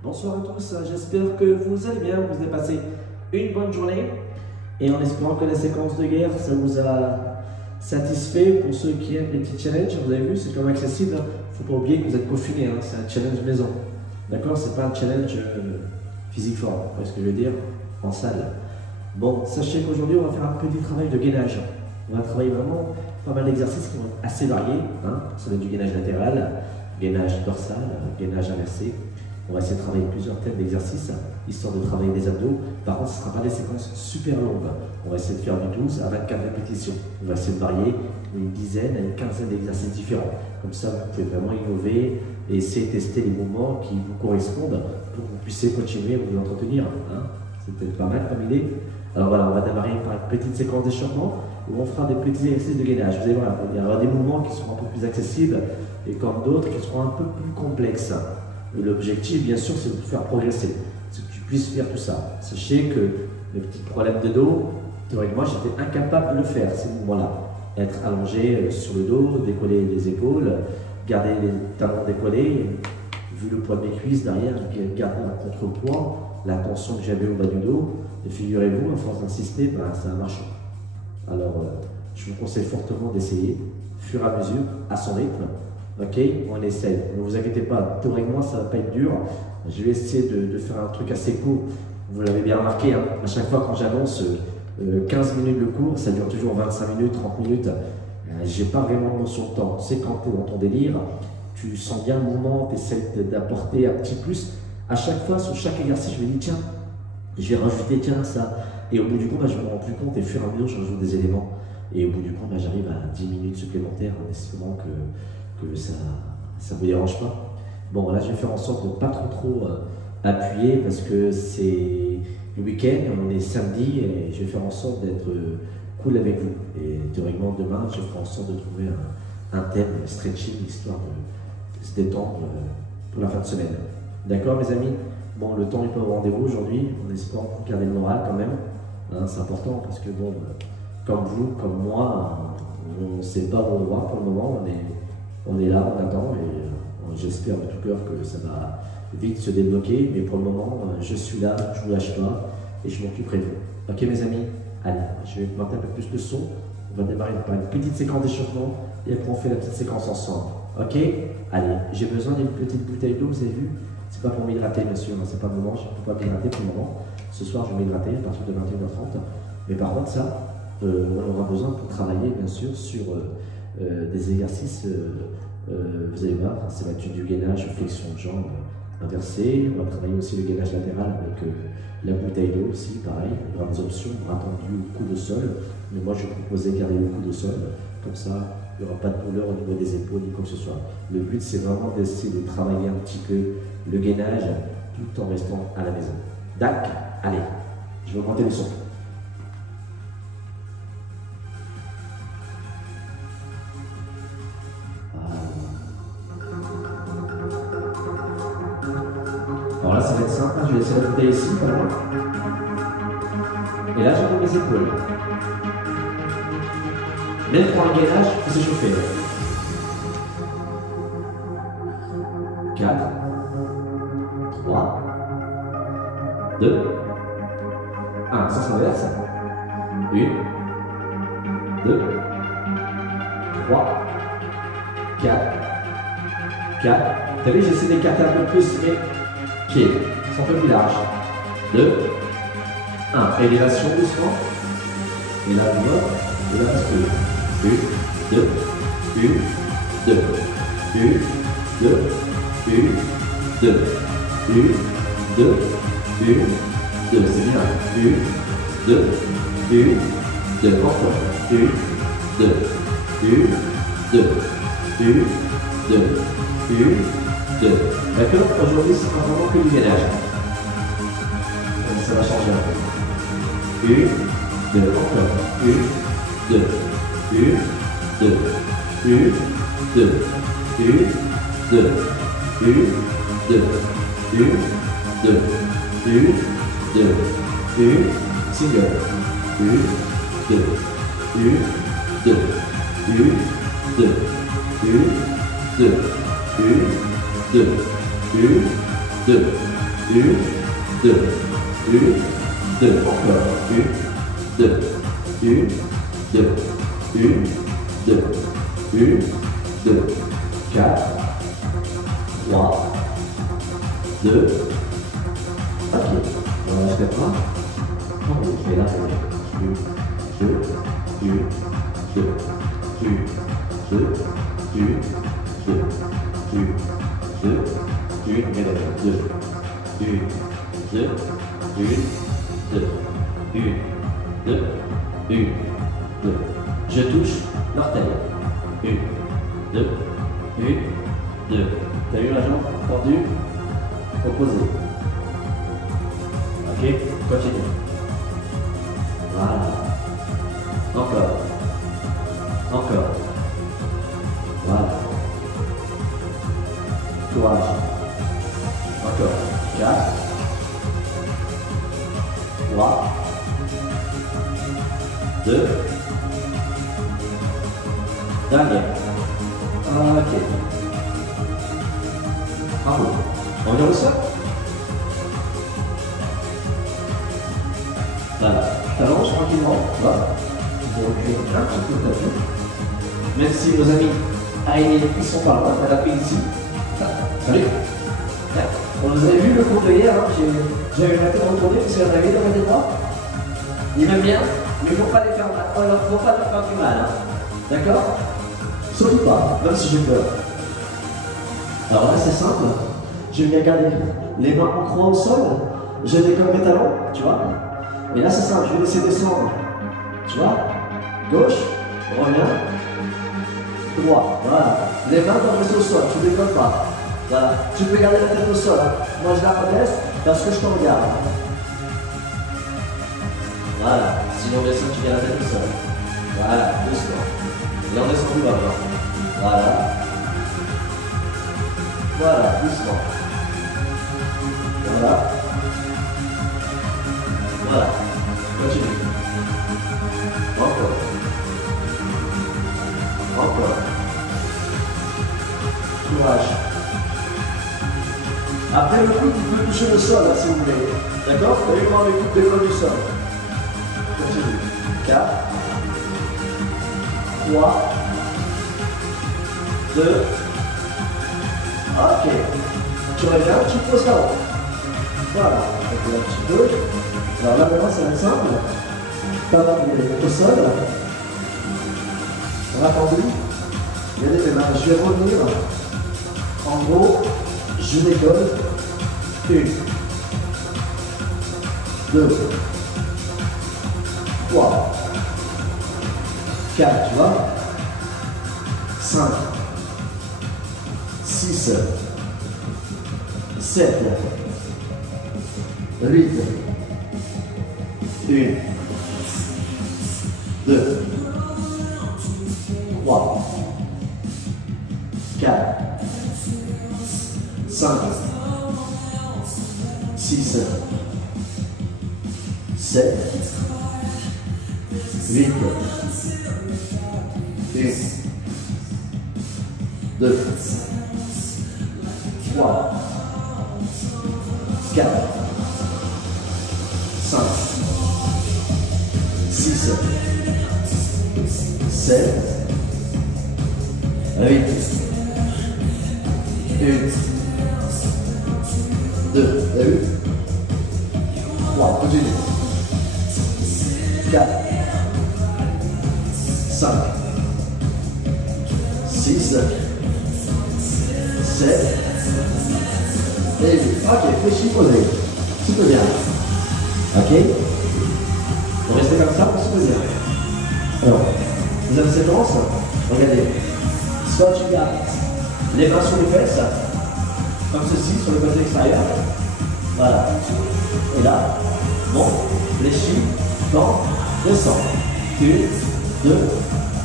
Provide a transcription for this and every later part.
Bonsoir à tous, j'espère que vous allez bien, vous avez passé une bonne journée et en espérant que la séquence de guerre, ça vous a satisfait. Pour ceux qui aiment les petits challenges, vous avez vu, c'est quand même accessible, il ne faut pas oublier que vous êtes confinés, hein. C'est un challenge maison, d'accord? C'est pas un challenge physique fort, vous voyez ce que je veux dire, en salle. Bon, sachez qu'aujourd'hui on va faire un petit travail de gainage. On va travailler vraiment pas mal d'exercices qui vont être assez variés, hein. Ça va être du gainage latéral, gainage dorsal, gainage inversé. On va essayer de travailler plusieurs thèmes d'exercices, histoire de travailler les abdos. Par contre, ce ne sera pas des séquences super longues. On va essayer de faire du 12 à 24 répétitions. On va essayer de varier une dizaine à une quinzaine d'exercices différents. Comme ça, vous pouvez vraiment innover et essayer de tester les mouvements qui vous correspondent pour que vous puissiez continuer à vous entretenir. Hein. C'est peut-être pas mal comme idée. Alors voilà, on va démarrer par une petite séquence d'échauffement où on fera des petits exercices de gainage. Vous allez voir, il y aura des mouvements qui seront un peu plus accessibles et comme d'autres qui seront un peu plus complexes. L'objectif, bien sûr, c'est de vous faire progresser, c'est que tu puisses faire tout ça. Sachez que le petit problème de dos, théoriquement, j'étais incapable de le faire, ces mouvements-là. Être allongé sur le dos, décoller les épaules, garder les talons décollés, vu le poids de mes cuisses derrière, garder un contrepoids, la tension que j'avais au bas du dos. Et figurez-vous, à force d'insister, ben, ça a marché. Alors, je vous conseille fortement d'essayer, fur et à mesure, à son rythme. Ok, on essaye. Ne vous inquiétez pas, théoriquement ça ne va pas être dur. Je vais essayer de faire un truc assez court. Vous l'avez bien remarqué, hein, à chaque fois quand j'annonce 15 minutes de cours, ça dure toujours 25 minutes, 30 minutes. J'ai pas vraiment notion de temps. Tu sais, quand tu es dans ton délire, tu sens bien le mouvement, tu essaies d'apporter un petit plus. À chaque fois, sur chaque exercice, je me dis tiens, je vais rajouter tiens ça. Et au bout du compte, je me rends plus compte et au fur et à mesure, je rajoute des éléments. Et au bout du compte, j'arrive à 10 minutes supplémentaires en espérant que ça ne vous dérange pas. Bon, là, je vais faire en sorte de ne pas trop appuyer parce que c'est le week-end, on est samedi et je vais faire en sorte d'être cool avec vous. Et théoriquement, demain, je ferai en sorte de trouver un thème stretching, histoire de se détendre pour la fin de semaine. D'accord, mes amis? Bon, le temps n'est pas au rendez-vous aujourd'hui, on espère garder le moral quand même. Hein, c'est important parce que, bon, comme vous, comme moi, on ne sait pas où on va pour le moment. On est là, on attend et j'espère de tout cœur que ça va vite se débloquer. Mais pour le moment, je suis là, je ne vous lâche pas et je m'occuperai de vous. Ok mes amis? Allez, je vais monter un peu plus le son. On va démarrer par une petite séquence d'échauffement et après on fait la petite séquence ensemble. Ok? Allez, j'ai besoin d'une petite bouteille d'eau, vous avez vu? C'est pas pour m'hydrater monsieur, hein, c'est pas le moment, je ne peux pas m'hydrater pour le moment. Ce soir je vais m'hydrater à partir de 21h30. Mais par contre ça, on aura besoin pour travailler bien sûr sur des exercices, vous allez voir, ça va être du gainage, flexion de jambes inversée. On va travailler aussi le gainage latéral avec la bouteille d'eau aussi, pareil. Il y aura des options, bras tendus ou coude au sol. Mais moi je proposais garder le coude au sol, comme ça il n'y aura pas de douleur au niveau des épaules ni quoi que ce soit. Le but c'est vraiment d'essayer de travailler un petit peu le gainage tout en restant à la maison. Dac, allez, je vais augmenter le son. Alors là, ça va être simple, je vais laisser la bouteille ici, pas loin. Et là, je mets mes épaules. Même pour un gainage, il faut s'échauffer. 4, 3, 2, 1. Ça s'inverse. 1, 2, 3, 4, 4. T'as vu, j'essaie d'écarter un peu plus mes pieds. Ils sont un peu plus larges. 2, 1. Élévation doucement. Et là, on va. Et là, bascule. 1, 2, 1, 2, 1, 2, 1, 2, 1, 2, 1, 2. C'est bien. 1, 2, 1, 2. Encore. 1, 2, 1, 2, 1, 2, 1, 2. D'accord? Aujourd'hui, ce sera vraiment que du gainage. Ça va changer un peu. 1, 2, encore. 1, 2, 1, 2, 1, 2, 1, 2, 1, 2, 1, 2, 1, 2, 1, single. 1, 2, 1, 2, 1, 2, 1, 2, 1, 2, 1, 2, 1, 2, Une, deux. Une, deux. Encore. Une, deux. Une, deux. Une, deux. Une, deux. 4, 3, 2. Ok. On va jusqu'à 3. Je vais là. 1, 2, 1, 2, 1, 2, 1, 2, 1, 2, 1, 2, 2, 1, 2. Je touche l'orteil. 1, 2, 1, 2. T'as eu la jambe tendue, opposée. Ok, continue. Voilà. Encore. Encore. Voilà. Courage. Encore. 4, 3, 2. Dernier. Ok. Bravo. On vient au sol. Voilà. T'allonges tranquillement. Voilà. Tu recules un petit peu ta vie. Même si nos amis aériens ils sont pas loin, t'as la paix ici. Salut. On nous avait vu le cours de hier, hein. J'avais raté de retourner parce qu'il y en avait dans mes bras. Il m'aime bien, mais il ne faut pas les faire mal. Il ne faut pas leur faire du mal. Hein. D'accord? Surtout pas, même si j'ai peur. Alors là, c'est simple. Je vais garder les mains en croix au sol. Je décolle mes talons, tu vois. Et là, c'est simple. Je vais laisser descendre. Tu vois? Gauche, reviens. Droit, voilà. Les mains doivent rester au sol. Tu ne décolles pas. Voilà. Tu peux garder la tête au sol. Hein. Moi, je la redresse parce que je te regarde. Voilà. Sinon, bien sûr, tu gardes la tête au sol. Voilà, doucement. Et on descend plus bas. Voilà. Voilà, doucement. Voilà. Voilà. Continue. Encore. Encore. Courage. Après le coup, tu peux toucher le sol, là, si vous voulez. D'accord? Vous allez voir les coups de décolle du sol. Continue. 4, 3, 2. Ok. Tu reviens, tu poses là-haut. Voilà. Donc un petit peu. Alors là, maintenant, ça va être simple. Tu vas mettre au sol. On a tendu. Regardez mes mains. Je vais revenir. En gros, je décolle. 1, 2, 3, 4, tu vois, 5, 6, 7, 8, 1, 2, 3, 4, 5, 6, 7, 8, 1, 2, 3, 4, 5, 6, 7, 8, 1, 2, 3, continue. 4, 5, 6, 7, et 8. Ok, fléchis, posez. Super bien. Ok? Vous restez comme ça pour super bien. Alors, vous avez cette danse? Regardez. Soit tu gardes les mains sur les fesses, comme ceci, sur le côté extérieur. Voilà. Et là, bon, fléchis, tend, descend. 1, 2,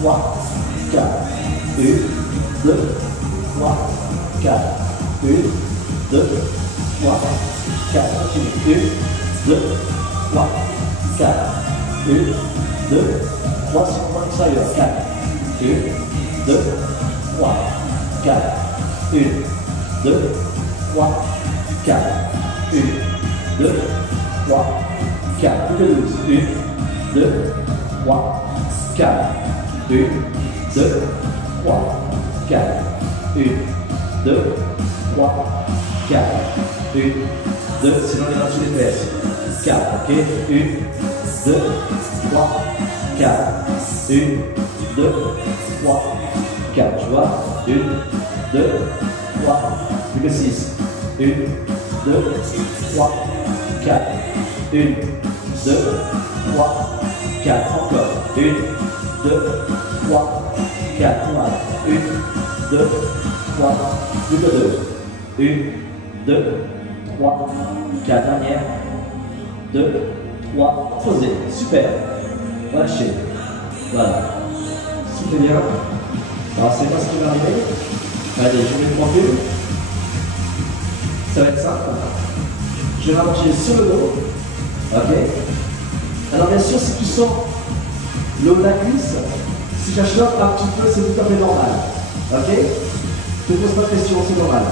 3, 4. 1, 2, 3, 4. 1, 2, 3, 4. 1, 2, 3, 4. 1, 2, 3, sur le point extérieur. 4. 1, 2, 3, 4. 1, 2, 3, 4. 1, 2, 3, 4. Plus que 12. 1, 2, 3, 4. 1, 2, 3, 4. 1, 2, 3, 4. 1, 2, sinon on est dans tous les fesses. 4, ok. 1, 2, 3, 4. 1, 2, 3, 4. Tu vois? 1, 2, 3, plus que 6. 1, 2, 3, 4. 1, 2, 3, 4. Encore. 1, 2, 3, 4. Voilà. 1, 2, 3, plus que 2. 1, 2, 3, 4. Dernière. 2, 3. Posez. Super. Relâchez. Voilà. Soufflez bien. Alors, c'est pas ce qui va arriver. Allez, je vais me prendre. Ça va être simple. Je vais m'allonger sur le dos. Ok. Alors bien sûr, si tu sens le haut de la cuisse, si j'achoppe un petit peu, c'est tout à fait normal. Ok. Ne pose pas de questions, c'est normal.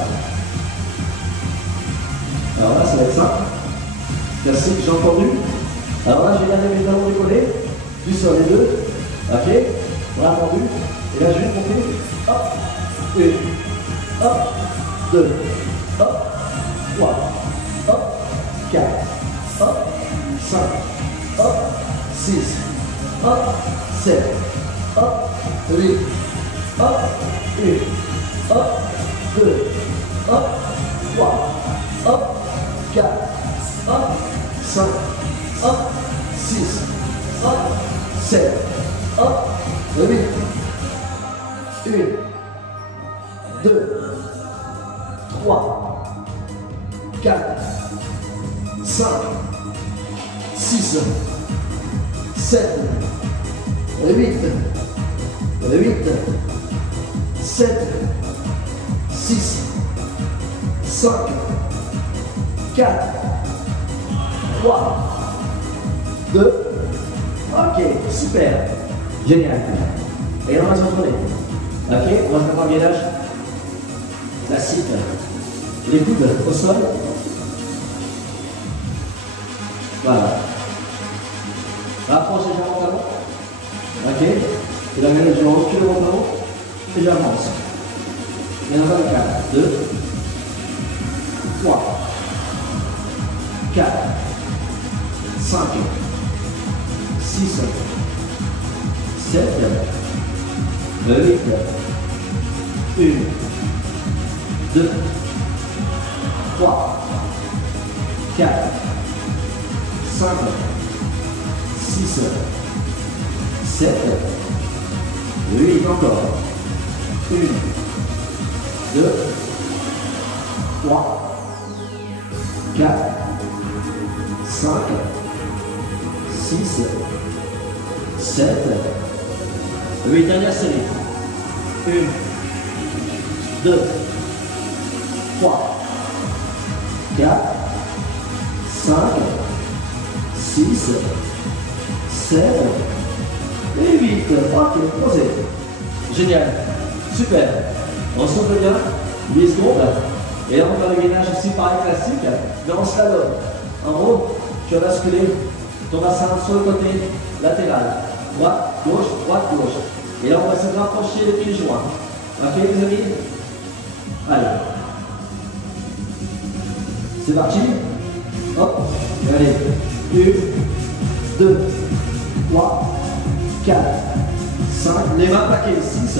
Alors là, ça va être simple. Merci, j'ai entendu. Alors là, je vais garder mes talons décollés. Du sol, les deux. Ok. On l'a entendu. Et là, je vais monter. Hop. 1. Hop. 2. Hop. 3, hop, 4, hop, 5, hop, 6, hop, 7, hop, 8, hop, 1, hop, 2, hop, 3, hop, 4, hop, 5, hop, 6, hop, 7, hop, 8, 1, 2, 3, 4, 5, 6, 7, 8, 7, 6, 5, 4, 3, 2, ok, super, génial. Et on va se retourner. Ok, on va se mettre en gainage classique. Les coudes au sol. Voilà. Rapprochez mon talon. Ok. Et là, maintenant, je recule mon talon et j'avance. Et on va le 4, 2, 3, 4, 5, 6, 7, 8, 1, 2, 3, 4, 5, 6, 7, 8, encore. 1, 2, 3, 4, 5, 6, 7, 8. Dernière série. 1, 2, 3, 4, 5, 6, 7 et 8. Ok, posez. Génial. Super. On souffle bien. 10 secondes. Et là, on va le gainage aussi pareil classique, mais en slalom. En gros, tu vas basculer ton bassin sur le côté latéral. Droite, gauche, droite, gauche. Et là, on va se rapprocher les pieds joints. Ok, les amis? Allez. C'est parti. Hop. Allez. 1, 2, 3, 4, 5. Les mains plaquées. 6,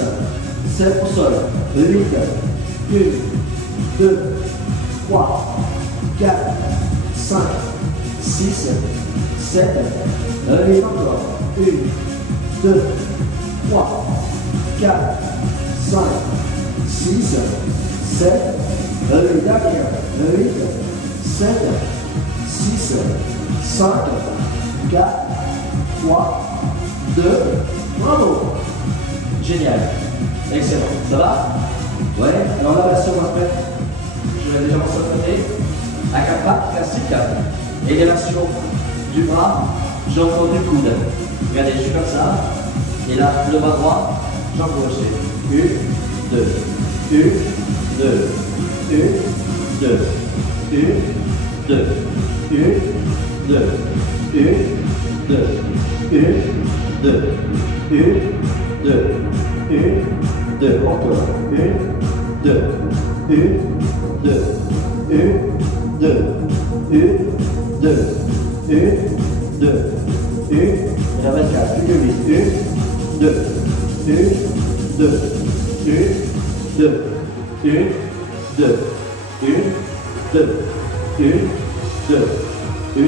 7 au sol. 8, 1, 2, 3, 4, 5, 6, 7, 8 encore. 1, 2, 3, 4, 5, 6, 7, 8, derrière. 8, 7, 6, 5, 4, 3, 2, bravo. Génial. Excellent. Ça va? Ouais. Alors là, la on va se mettre, je vais déjà m'en sauter, à 4 pattes, classique. Élévation du bras, j'envoie du coude. Regardez, je suis comme ça. Et là, le bras droit, j'envoie. 1, 2, 1, 2, 1, 2, 1, 2, 1, 2, 1, 2, 1, 2, 1, 2, 1, 2, encore, 1, 2, 1, 2, 1, 2, 1, 2, 1, 2, 1, et la 24, plus que 8, 1, 2, 1, 2, 1, 2, 1, 2, 1, 2, 1, 2, 1,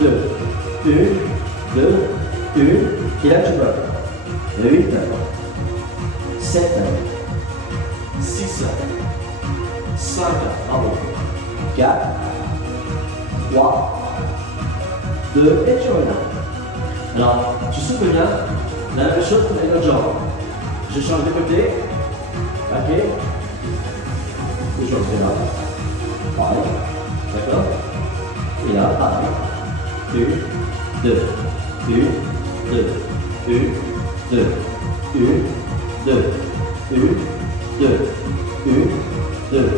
2, 1, 2, 1, et là tu bloques. 8, 7, 6, 5, bravo, 4, 3, 2, et tu reviens. Alors, tu souffles bien, la même chose pour les autres jambes. Je change de côté, ok, et je refais là, pareil, d'accord, et là, pareil, 1, 2, 1, 2, 1, 2, 1, 2, 1, 2, 1, 2, 1,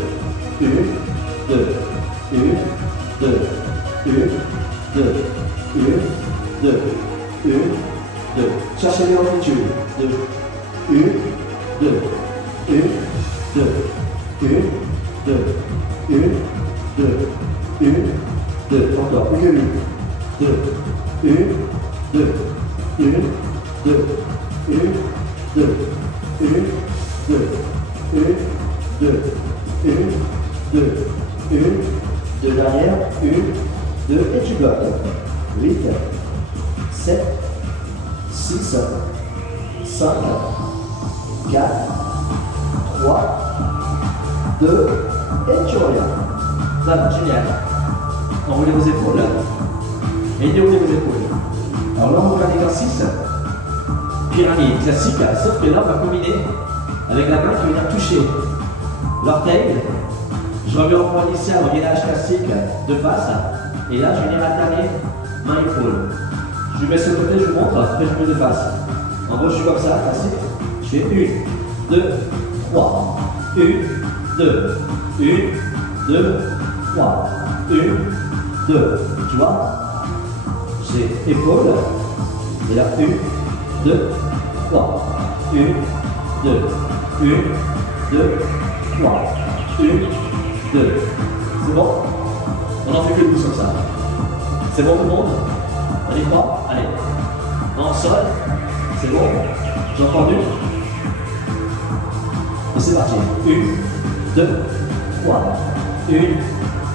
2, 1, 2, 1, 2, 2, 1, 2. Cherchez les amplitudes. 2, 1, 2, 1, 2, 1, 2, 1, 2, 1, 2. Encore, plus que 8. 2, 1, 2, 1, 2, 1, 2, 1, 2, 1, 2, 1, 2, 1, 2 derrière, 1, 2, et tu bloques. 8, 7, 6, 5, 4, 3, 2, et tu reviens. Ça va, génial. Enroulez vos épaules. Et déroulez vos épaules. Alors là, on va faire l'exercice pyramide classique, sauf que là, on va combiner avec la main qui va venir toucher l'orteil. Je reviens en point initial au gainage classique de face. Et là, je vais venir alterner main-épaule. Je lui mets ce côté, je vous montre, après je mets de face. En gros, je suis comme ça, classique. Je fais 1, 2, 3. 1, 2, 1, 2, 3. 1, 2. Tu vois? J'ai épaule. Et là, 1, 2, 3. 1, 2, 1, 2, 3. 1, 2. C'est bon? On en fait que 12 comme ça. C'est bon tout le monde? On y croit? Allez. Non, sol. C'est bon? J'ai entendu? Et c'est parti. 1, 2, 3. 1,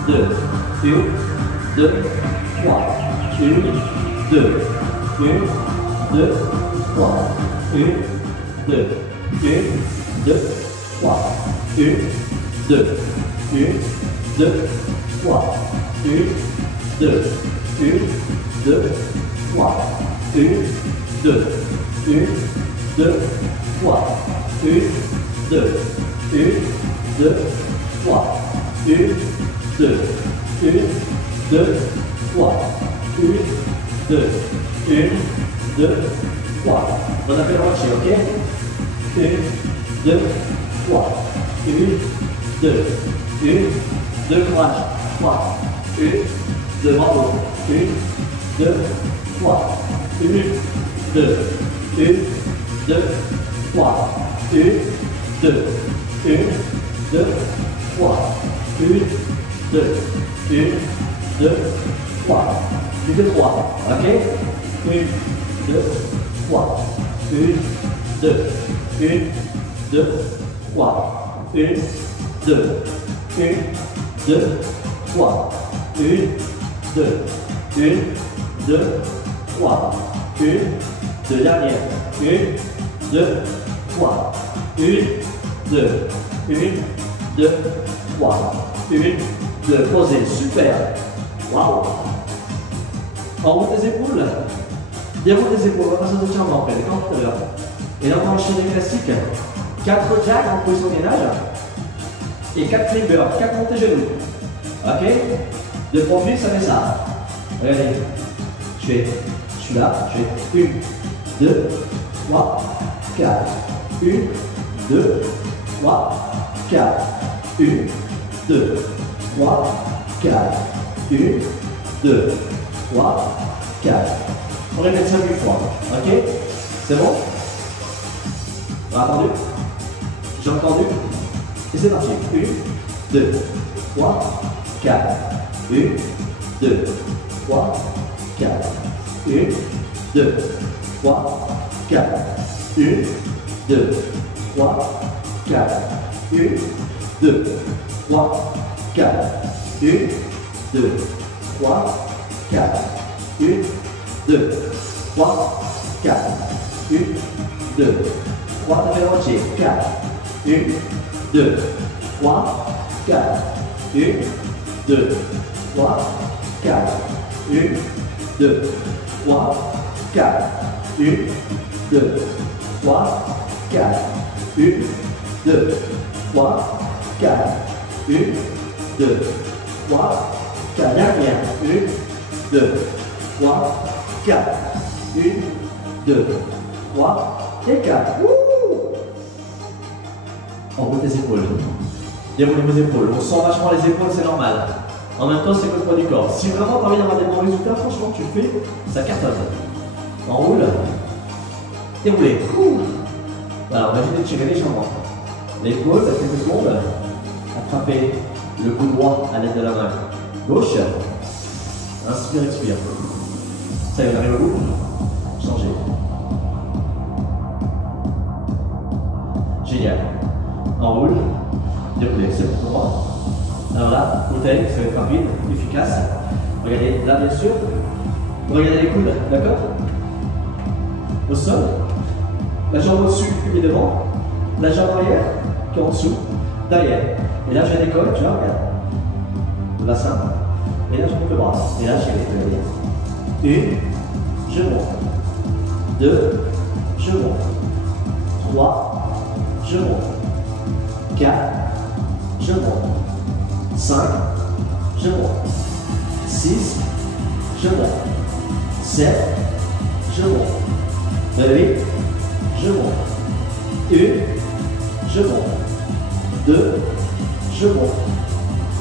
2, 1, 2, 3. 1, 2, 1, 2, 3. 1, 2, 1, 2, 3. 1, 2, 1, 2, 3. 1, 2, 1, 2, 3. 1, 2, 1, 2, 3. 1, 2, 1, 2, 3. 1, 2, 1, 2, 3. 1, 2, 1, 2, 3. On a fait le marché, ok? 1, 2, 3. 1, 2, 1, 2, courage. 3. 1, 2, bravo. 1, 2, 3. 1, 2, 1, 2, 3. 1, 2, 1, 2, 3. 1, 2, 1, 2, 3. Plus que 3. Ok? 1, 2, 3. 1, 2, 1, 2, 3. 1, 2, 1, 2, 3. 1, 2, 1, 2, 3. 1, 2 dernière. 1, 2, 3. 1, 2, 1, 2, 3. 1, 2, posez. Super. Waouh. Enroule tes épaules. Déroule tes épaules. On va passer aux étirements après, comme tout à l'heure. Et là, on va enchaîner classique. 4 jacks en position gainage. Et 4 flippers. 4 montées genoux. Ok? De profil, ça fait ça. Regardez. Je suis là. Je fais 1, 2, 3, 4. 1, 2, 3, 4. 1, 2, 3, 4. 1, 2, 3, 4. On répète ça 8 fois. Ok? C'est bon? On a entendu? J'ai entendu? Et c'est parti. 1, 2, 3, 4. 1, 2, 3, 4. 1, 2, 3, 4. 1, 2, 3, 4. 1, 2, 3, 4. 1, 2, 3, 4. 1, 2, 3, 4. 1, 2, 3, t'as fait la moitié. 4. 1, 2, 3, 4. 1, 2, 3, 4. 1, 2, 3, 4. 1, 2, 3, 4. 1, 2, 3, 4. 1, 2, 3, 4. Dernière. 1, 2, 3, 4. 1, 2, 3 et 4. Enroule tes épaules. Déroulez vos épaules. On sent vachement les épaules, c'est normal. En même temps, c'est le poids du corps. Si vraiment tu as envie d'avoir des bons résultats, franchement, tu le fais, ça cartonne. Enroule. Déroulez. Alors, imaginez de tirer légèrement. L'épaule, à quelques secondes. Attrapez le bout droit à l'aide de la main gauche. Inspire, expire. Ça y est, on arrive au bout. Changez. Génial. Enroule. Déroulez, c'est pour moi. Alors là, bouteille, ça va être rapide, efficace. Regardez là, bien sûr. Regardez les coudes, d'accord? Au sol. La jambe au-dessus, puis devant. La jambe arrière, qui est en dessous, derrière. Et là, je décolle, tu vois, regarde. Le bassin. Et là, je monte le bras. Et là, je vais. 1, je monte. 2, je monte. 3, je monte. 4, je monte. 5, je monte. 6, je monte. 7, je monte. 8, je monte. 1, je monte. 2, je monte.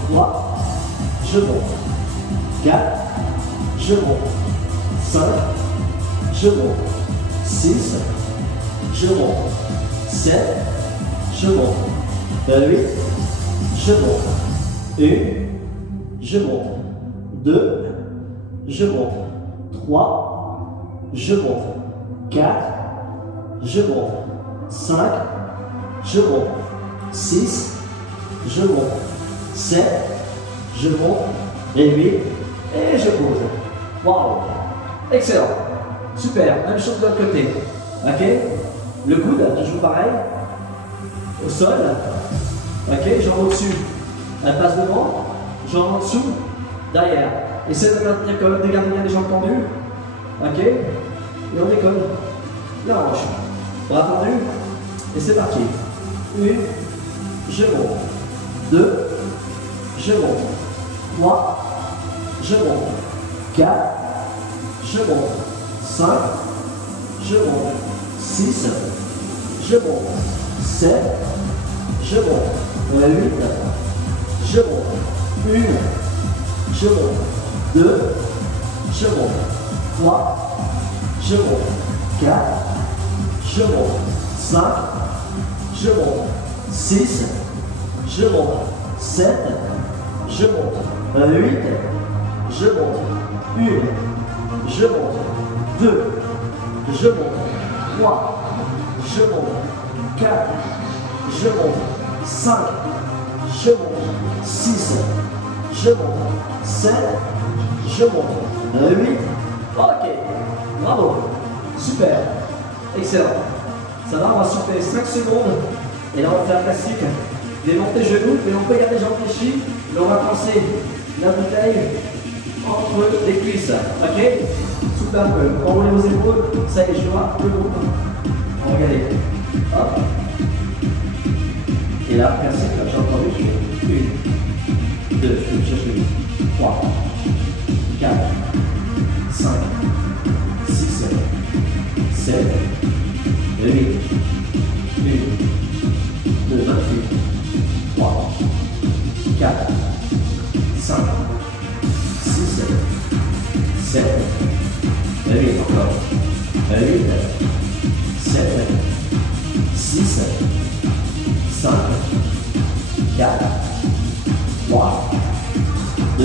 3, je monte. 4, je monte. 5, je monte. 6, je monte. 7, je monte. 8, je monte. 1, je monte. 2, je monte. 3, je monte. 4, je monte. 5, je monte. 6, je monte. 7, je monte. Et 8, et je pose. Waouh! Excellent. Super. Même chose de l'autre côté. Ok? Le coude, toujours pareil. Au sol. Ok? Jambe au-dessus. Elle passe devant. Jambe en dessous. Derrière. Essayez de maintenir quand même, de garder bien les jambes tendues. Ok? Et on décolle. La hanche. Bras tendus. Et c'est parti. 1, je monte. 2, je monte. 3, je monte. 4, je monte. 5, je monte. 6, je monte. 7, je monte. 8, je monte. 1, je monte. 2, je monte. 3, je monte. 4, je monte. 5, je monte. 6, je monte. 7, je monte. 8, je monte. 1, je monte. 2, je monte. 3, je monte. 4, je monte. 5, je monte. 6, je monte. 7, je monte. 8, ok. Bravo. Super. Excellent. Ça va, on va souffler 5 secondes. Et là, on va faire un classique. Démonter genoux, mais on peut garder les jambes fléchies. Mais on va penser la bouteille entre les cuisses. Ok? Soufflez un peu. Enroulez vos épaules. Ça y est, je vois le groupe. Regardez. Hop. Et là, classique, j'ai entendu, je fais 1, 2, je cherche le 3, 4, 5, 6, 7, 8, 1, 2, 28, 3, 4, 5, 7, 8 encore, 8, 7, 6, 5, 4, 3, 2,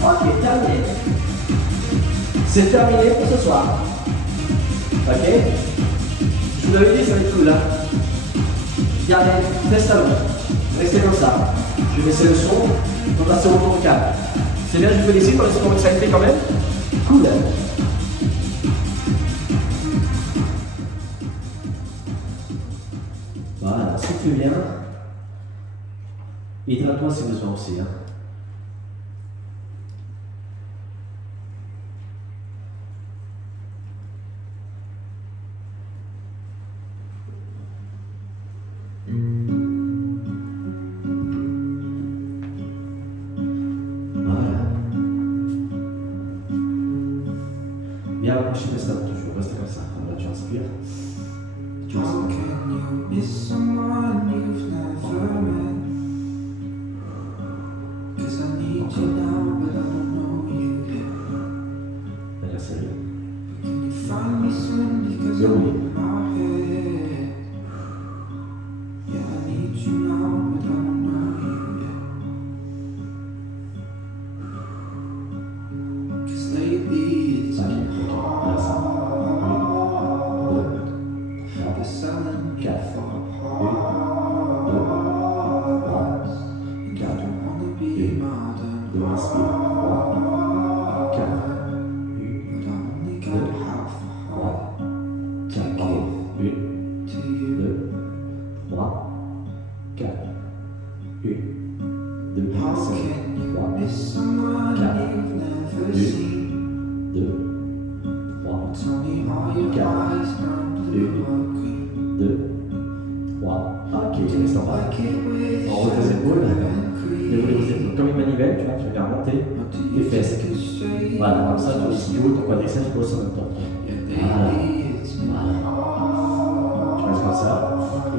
ok, terminé. C'est terminé pour ce soir. Ok? Je vous l'avais dit, ça va être cool là. Gardez, test à l'eau. Restez comme ça. Je vais baisser le son. On va passer au moment calme. C'est bien, je vous félicite, on est sur excited quand même. Cool. Voilà, souffle bien. Hydrate-toi si besoin aussi. Hein. Bien approcher ça toujours, reste comme ça. Là, tu inspires. Tu inspires. Là, c'est bien. Bien oui. Comme une manivelle, tu vois, tu vas faire monter tes fesses. Voilà, comme ça, ton ischio, ton quadriceps pose en même temps. Voilà. Voilà. Tu restes comme ça.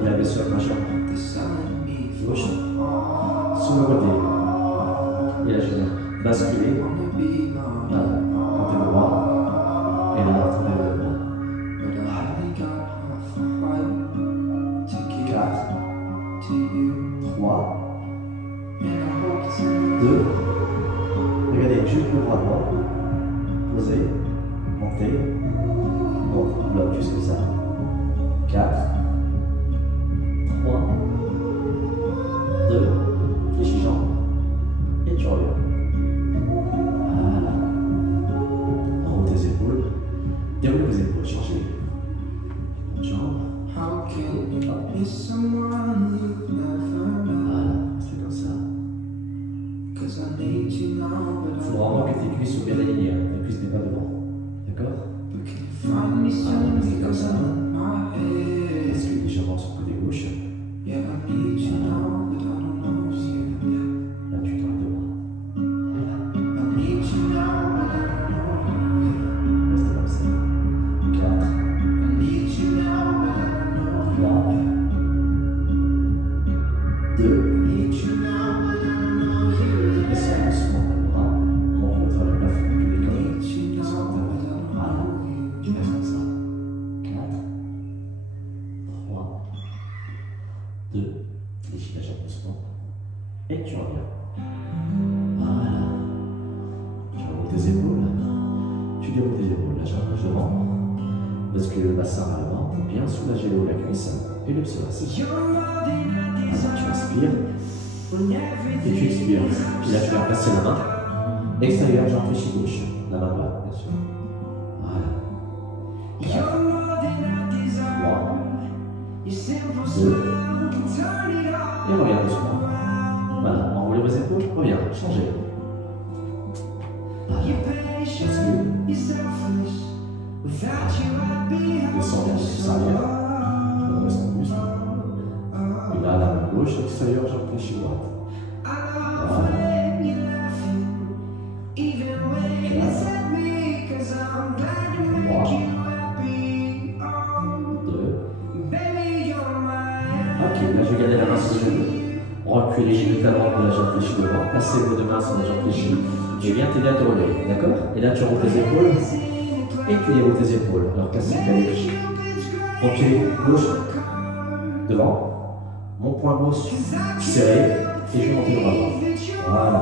Et la baisse sur le machin. Gauche. Sur le côté. Et là, je viens basculer. Là, côté droit. Et là, côté droit. 4, 3, 2, regardez, juste le bras droit, posez, montez, donc bloc jusque ça, 4, 3, 2, fléchis jambes, et tu reviens. Voilà. Enroule tes épaules, déroule vos épaules, changez. Jambes. Voilà, c'est comme ça. Il faut vraiment que tes cuisses soient bien alignées, tes cuisses n'est pas devant. D'accord? Voilà, c'est comme ça. Bascule légèrement sur le côté gauche. Voilà. Là, tu tournes de bras. Reste comme ça. 4, 3, 2, et tu reviens. Voilà. Tu remontes tes épaules. Tu déroules tes épaules. La jambe devant. Parce que le bassin à l'avant pour bien soulager le haut de la cuisse et le psoas. Alors tu inspires. Et tu expires. Puis là tu vas passer la main. Extérieure, jambe fléchie gauche. La main droite, bien sûr. Voilà. 4, 3, 2, et reviens doucement. Voilà, enroulez vos épaules, reviens, changez. Voilà, bascule. Descendez en pouce arrière. On reste en muscle. Et là, la main gauche, extérieure, jambe fléchie droite. Voilà. 4, 3, 2. Ok, là je vais garder la main sur le genou. Reculez les genoux talons de la jambe fléchie devant. Passez vos deux mains sur la jambe fléchie. et vient t'aider à te relever, d'accord? Et là tu roules tes épaules et tu déroules tes épaules. Alors classique avec mon pied gauche devant, mon poing gauche serré et je vais monter le bras droit. Voilà.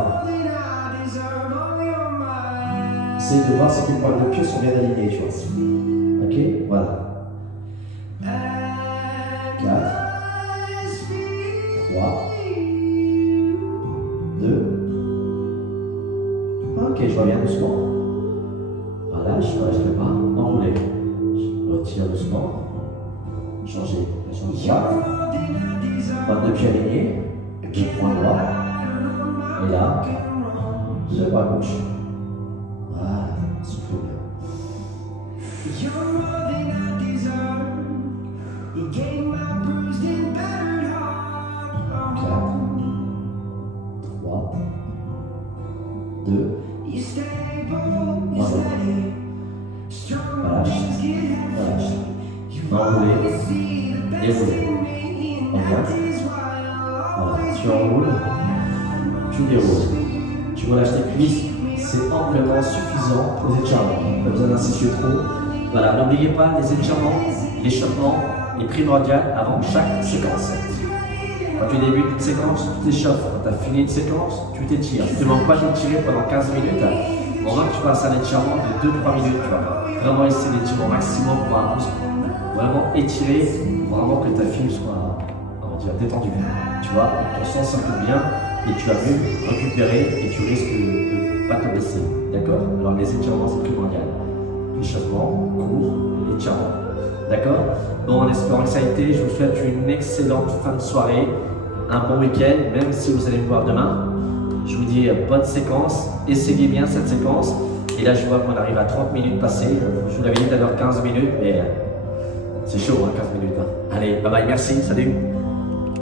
Essaye de voir si tes points de pied sont bien alignés, tu vois. Ok? Voilà. 4, 3, 2. Ok, je reviens doucement. Voilà, je relâche le bras, enroulé. Je retire doucement. Changer. 4. Pointe de pied aligné. Le point droit. Et là, le bras gauche. Voilà, souffle bien. 4, 3, 2, relâche, relâche, enroulé, déroulé, reviens, voilà, tu enroules, tu déroules, tu relâches tes cuisses, c'est amplement suffisant pour les étirements, pas besoin d'insister trop, voilà, n'oubliez pas les étirements, l'échauffement est primordial avant chaque séquence. Quand tu débutes une séquence, tu t'échauffes. Quand tu as fini une séquence, tu t'étires. Tu ne demandes pas d'étirer pendant 15 minutes. Au moment que tu passes un étirement de 2-3 minutes, tu vas vraiment essayer d'étirer au maximum pour un muscle. Vraiment étirer, pour vraiment que ta fibre soit, on va dire, détendue. Tu vois, ton sang circule bien et tu vas mieux récupérer et tu risques de ne pas te blesser. D'accord? Alors les étirements, c'est primordial. L'échauffement, court, l'étirement. D'accord? Bon, en espérant que ça a été, je vous souhaite une excellente fin de soirée, un bon week-end, même si vous allez me voir demain. Je vous dis bonne séquence, essayez bien cette séquence. Et là, je vois qu'on arrive à 30 minutes passées. Je vous l'avais dit tout à l'heure 15 minutes, mais c'est chaud, hein, 15 minutes. Hein. Allez, bye bye, merci, salut.